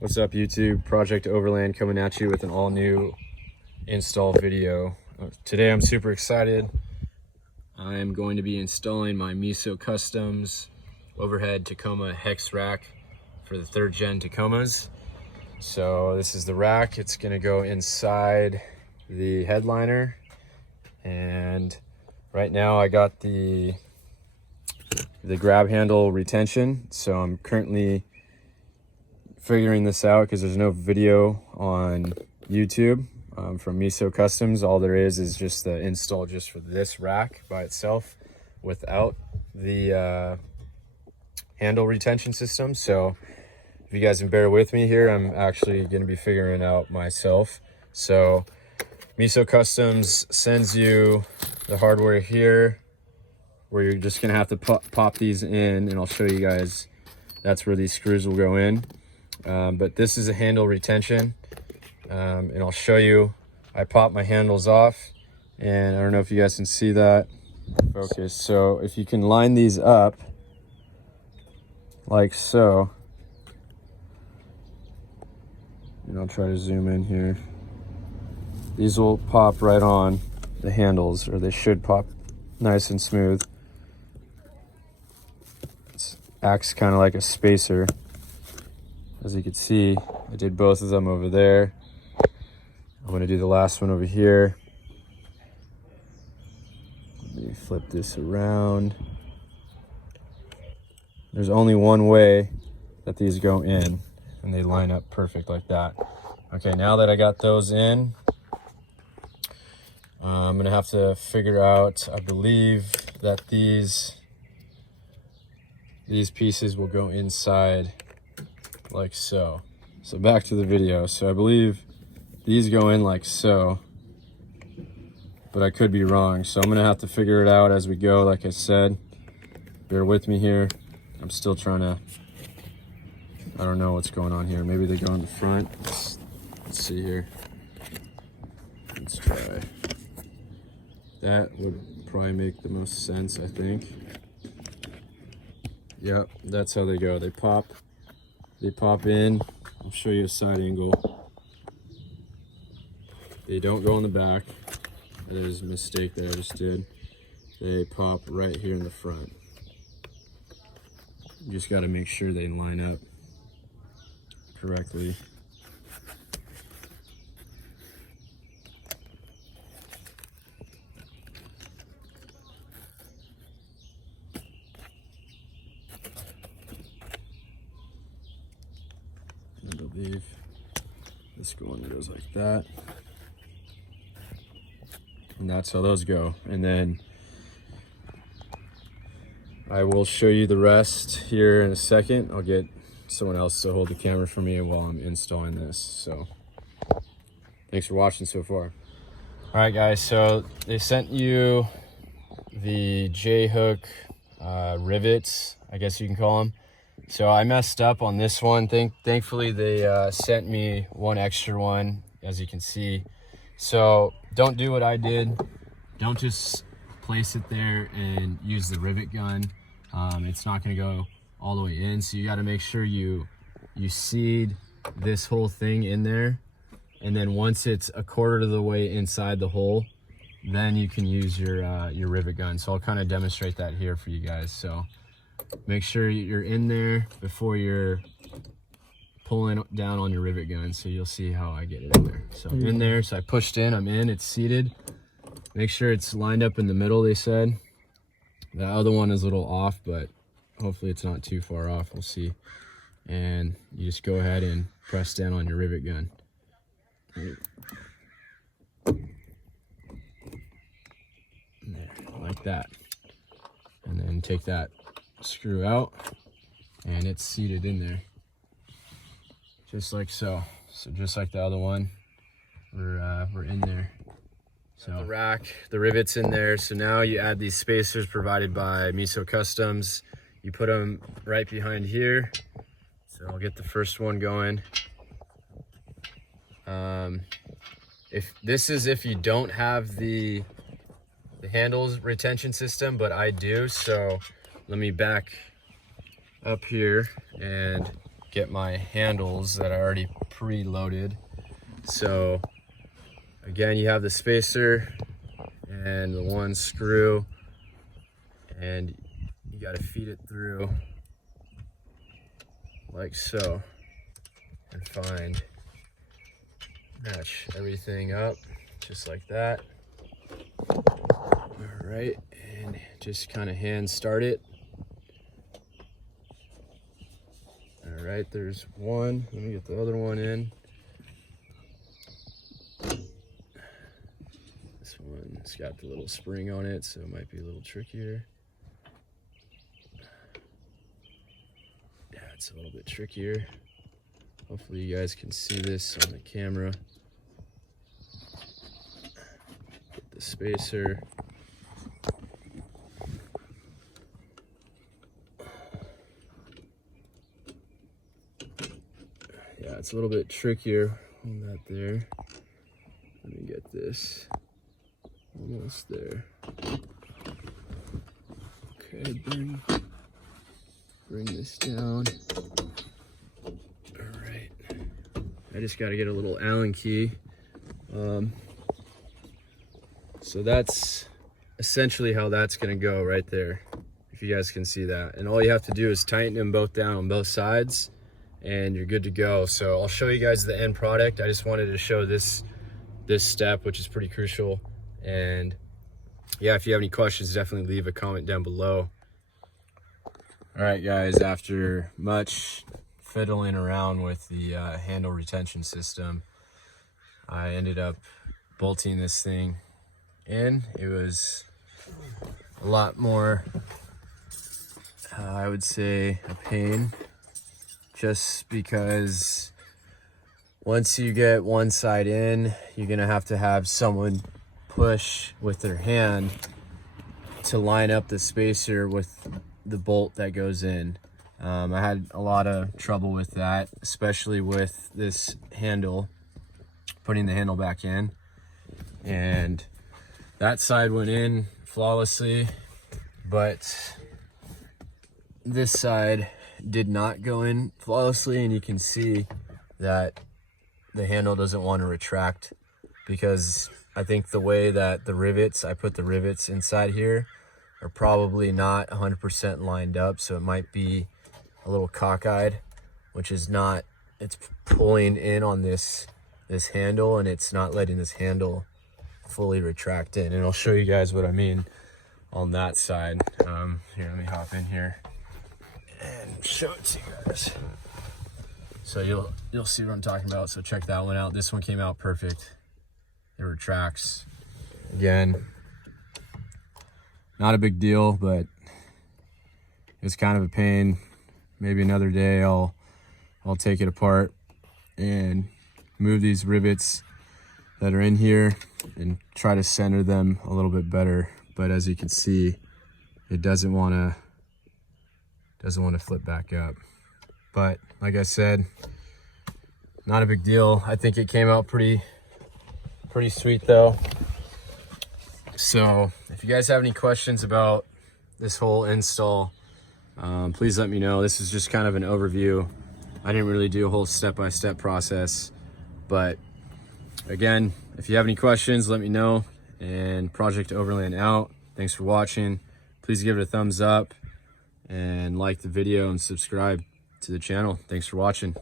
What's up, YouTube? Project Overland coming at you with an all new install video. Today I'm super excited. I'm going to be installing my Meso Customs overhead Tacoma HexRack for the 3rd gen Tacomas. So this is the rack. It's going to go inside the headliner, and right now I got the grab handle retention. So I'm currently figuring this out because there's no video on YouTube from Meso Customs. All there is just the install just for this rack by itself without the handle retention system. So if you guys can bear with me here, I'm actually going to be figuring it out myself. So Meso Customs sends you the hardware here where you're just going to have to pop these in, and I'll show you guys. That's where these screws will go in. But this is a handle retention, and I'll show you. I pop my handles off, and I don't know if you guys can see that. Focus. So if you can line these up like so, and I'll try to zoom in here. These will pop right on the handles, or they should pop nice and smooth. It acts kind of like a spacer. As you can see, I did both of them over there. I'm going to do the last one over here. Let me flip this around. There's only one way that these go in, and they line up perfect like that. Okay, now that I got those in, I'm going to have to figure out, I believe that these pieces will go inside like so. So back to the video. So I believe these go in like so, but I could be wrong. So I'm gonna have to figure it out as we go. Like I said, bear with me here. I'm still trying to, I don't know what's going on here. Maybe they go in the front. Let's see here. Let's try. That would probably make the most sense, I think. Yep, that's how they go. They pop in. I'll show you a side angle. They don't go in the back. That is a mistake that I just did. They pop right here in the front. You just got to make sure they line up correctly. I believe this one goes like that, and that's how those go. And then I will show you the rest here in a second. I'll get someone else to hold the camera for me while I'm installing this. So thanks for watching so far. All right, guys, so they sent you the J-hook rivets, I guess you can call them. So I messed up on this one. Thankfully, they sent me one extra one, as you can see. So don't do what I did. Don't just place it there and use the rivet gun. It's not going to go all the way in. So you got to make sure you seed this whole thing in there. And then once it's a quarter of the way inside the hole, then you can use your rivet gun. So I'll kind of demonstrate that here for you guys. So make sure you're in there before you're pulling down on your rivet gun. So you'll see how I get it in there. So I'm in there. So I pushed in, I'm in, it's seated. Make sure it's lined up in the middle, they said. The other one is a little off, but hopefully it's not too far off. We'll see. And you just go ahead and press down on your rivet gun. There, like that. And then take that screw out, and it's seated in there just like so. So just like the other one, we're in there. So the rack, the rivets in there. So now you add these spacers provided by Meso Customs. You put them right behind here. So I'll get the first one going. If you don't have the handles retention system, but I do. So let me back up here and get my handles that I already preloaded. So again, you have the spacer and the one screw, and you got to feed it through like so and match everything up just like that. All right, and just kind of hand start it. All right, there's one. Let me get the other one in. This one's got the little spring on it, so it might be a little trickier. Yeah, it's a little bit trickier. Hopefully you guys can see this on the camera. Get the spacer. Yeah, it's a little bit trickier on that there. Let me get this almost there. Okay, bring this down. All right, I just got to get a little Allen key. So that's essentially how that's gonna go right there, if you guys can see that. And all you have to do is tighten them both down on both sides, and you're good to go. So I'll show you guys the end product. I just wanted to show this step, which is pretty crucial. And yeah, if you have any questions, definitely leave a comment down below. All right guys, after much fiddling around with the handle retention system, I ended up bolting this thing in. It was a lot more, I would say, a pain, just because once you get one side in, you're gonna have to have someone push with their hand to line up the spacer with the bolt that goes in. I had a lot of trouble with that, especially with this handle, putting the handle back in. And that side went in flawlessly, but this side did not go in flawlessly, and you can see that the handle doesn't want to retract, because I think the way that I put the rivets inside here are probably not 100% lined up, so it might be a little cockeyed, which is not, it's pulling in on this handle, and it's not letting this handle fully retract in. And I'll show you guys what I mean on that side. Here, let me hop in here and show it to you guys. So you'll see what I'm talking about. So check that one out. This one came out perfect. It retracts. Again, not a big deal, but it's kind of a pain. Maybe another day I'll take it apart and move these rivets that are in here and try to center them a little bit better. But as you can see, it doesn't want to flip back up. But like I said, not a big deal. I think it came out pretty sweet though. So if you guys have any questions about this whole install, please let me know. This is just kind of an overview. I didn't really do a whole step-by-step process, but again, if you have any questions, let me know. And Project Overland out. Thanks for watching. Please give it a thumbs up and like the video and subscribe to the channel. Thanks for watching.